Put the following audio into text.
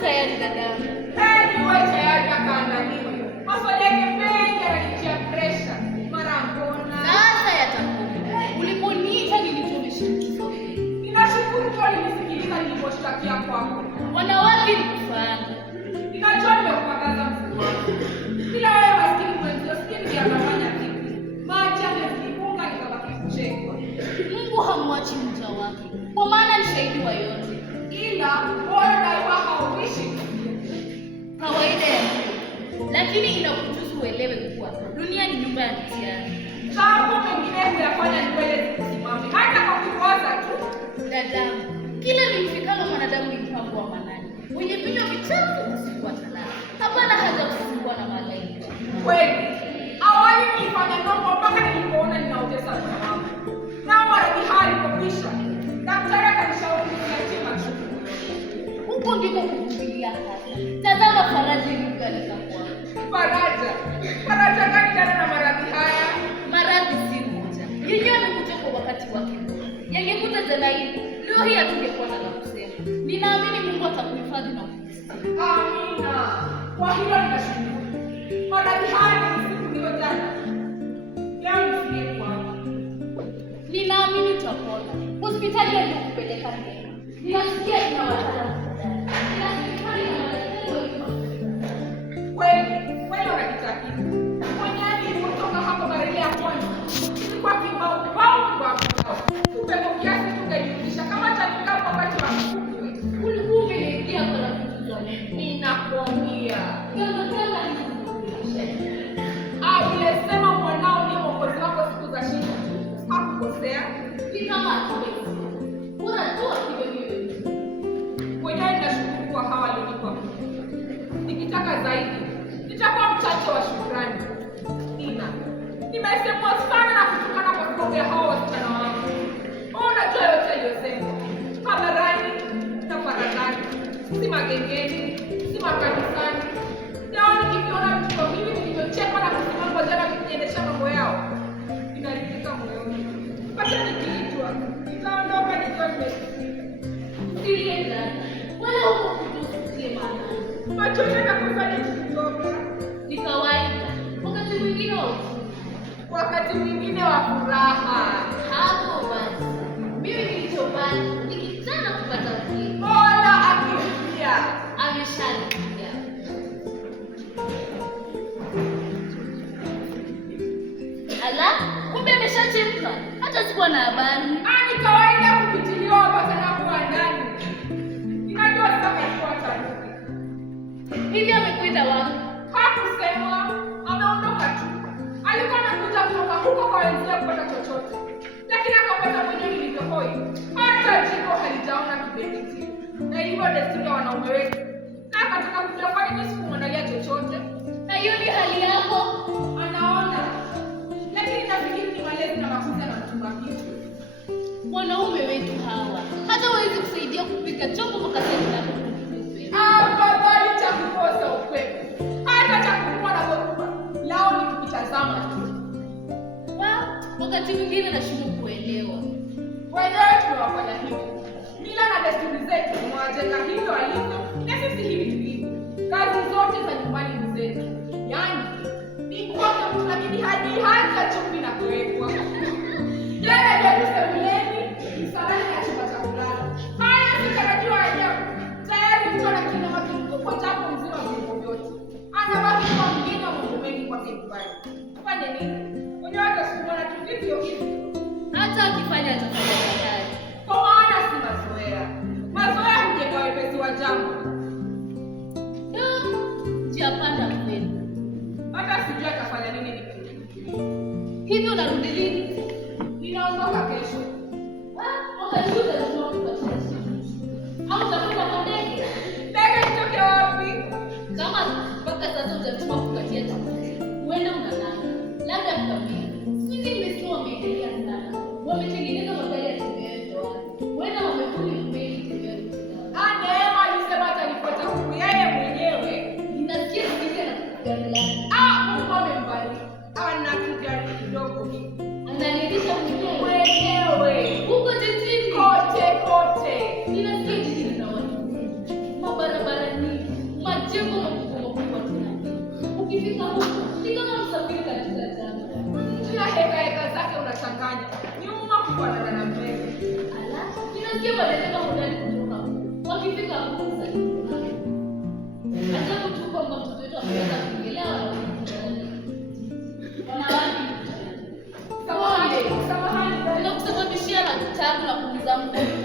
tayari dadangu. Niwe tayari akaandaliwe. Maswali yake mengi yananitia pressure. Mara mbona? Sasa yatakuwa. Uliponiita nilichomshirikisha. Ninashukuru kwa nilisikiliza niliposhtakia kwako. Wanawake ni kufaana. Ninajua nimekukataza mkuu wangu. Bila wewe maskini mwenzio sijui ningefanya vipi. Maji yamenifunga nikabaki kuchekwa. Mungu hamwachi mja wake, kwa maana ni shahidi wa yote. Ila bora daima hauishi Kawaida ya Mungu. Lakini inakujuzu uelewe kuwa dunia ni nyumba ya mtihani. Mambo mengine kuyafanya nywele zisimame, hata kwa kuoza tu. Dadangu, kila limfikalo mwanadamu ni mpango wa manani. Mwenye vinywa vichafu usiku wa talaka. Hapana haja kusumbua na malaika. Kweli, awali nilifanya mambo mpaka nilipoona ninaotesa moyo wangu. Nao maradhi ilipokwisha, daktari akanishauri niachie machuku. Huko ndiko kuvumilia hasa. Tazama faraja ilivyoalika kwako. Faraja? Faraja gani tena na maradhi haya? Maradhi si moja. Yenyewe yamekuja kwa wakati wake. Yangekuja jana hivi, leo hii hatungekuwa na la kusema. Ninaamini Mungu atakuhifadhi na kukusaidia. Amina. Kwa hilo ninashukuru. Maradhi haya ni siku ndio jana. Leo nifikie kwako. Ninaamini utapona. Hospitali aliyokupeleka tena. Ninasikia ina wataalamu. Kweli unajitahidi. Mwenyewe nilipotoka hapa baridi ya kwanza, nilikuwa kibao kwa upepo kiasi tukajirudisha kama chanikapo wakati wa mkubwe. Ulikuwa umeingia kwa rafiki zangu. Ninakuambia. Nataka Ulisema mwanao ndiye mwokozi wako siku za shida. Hakukosea. ni kama atuwezi. Unajua kile mimi. Mwenyewe ninashukuru kwa hawa walionipa. Nikitaka zaidi, nitakuwa mchache wa shukrani. Nimesemwa sana na kutukana kwa sababu ya hawa wasichana wangu. Unajua yote aliyosemwa. Hadharani na faragani. Si magengeni, si makanisani. Leo nikiviona vitu hivi vilivyochekwa na kusimama jana vikiendesha mambo yao. Inaridhika moyoni. Hata nikiitwa, nitaondoka nikiwa Usiende. Wala huko kutusikie maana. machozi yanakufanya kutoka. Ni kawaida. Wakati mwingine wa furaha. Hapo basi. Mimi nilichopata nikitaka kupata mke. Mola akifikia. Ameshanifikia. Ala, kumbe ameshachemka. Hata sikuwa na habari. Ni kawaida kupitiliwa wakati kwa ndani. Ninajua sasa kwa taruki. Hivi amekwenda wapi? Hakusema, ameondoka tu. Alikuwa anakuja kutoka huko kwa wenzake kupata chochote. Lakini akapata mwenyewe nilivyohoi. Hata jiko halijaona kibeti. Na hivyo desturi ya wanaume wetu. Na akataka kujua kwa nini sikumwandalia chochote. Na hiyo ni hali yako. Anaona. Lakini nafikiri ni malezi na mafunzo na mtumba kitu. Wanaume wetu hawa hata hawezi kusaidia kupika chombo mpaka sasa tunapokuwa. Afadhali cha kukosa upepo. Hata cha kupumua na dhoruba. Lao ni kukitazama tu. Wakati mwingine nashindwa kuelewa. Wenyewe tunawafanya hivyo. Mila na desturi zetu tunawajenga hivyo walivyo na sisi hivi tulivyo. Kazi zote za nyumbani ni zetu. Yaani, ni kuoga mtu lakini hadi hata chumvi na kuwekwa. Yeye ndio sebuleni, msalani na chumba cha kulala. Haya sikarajiwa ajabu. Tayari mtu ana kinoma kikubwa chapo mzima viungo vyote. Anabaki kwa mgeni wa mambo mengi kwake nyumbani. Fanye nini? Mwenyewe atasumbua tu vivyo hivyo. Hata akifanya atafanya baadaye. Kwa maana si mazoea. Mazoea hujenga wepesi wa jambo. Njia panda kweli. Hata sijui atafanya nini nikirudi. Hivyo narudi lini? Ninaondoka kesho. Wakati huu lazima tupatie siku. Au utakwenda kwa ndege? Ndege itoke wapi? Kama mpaka sasa utatuma kupatia tiketi. Huenda unalala. Labda mtabiri. Sisi nimesikia wameendelea sana. Wametengeneza magari ya Utasikia wanataka hodari kutoka huko. Wakifika huko sasa. Ajabu tu kwamba mtoto wetu ameweza kuongelea wanawake. Samahani. Inakusababishia na taabu na kuumiza mkono.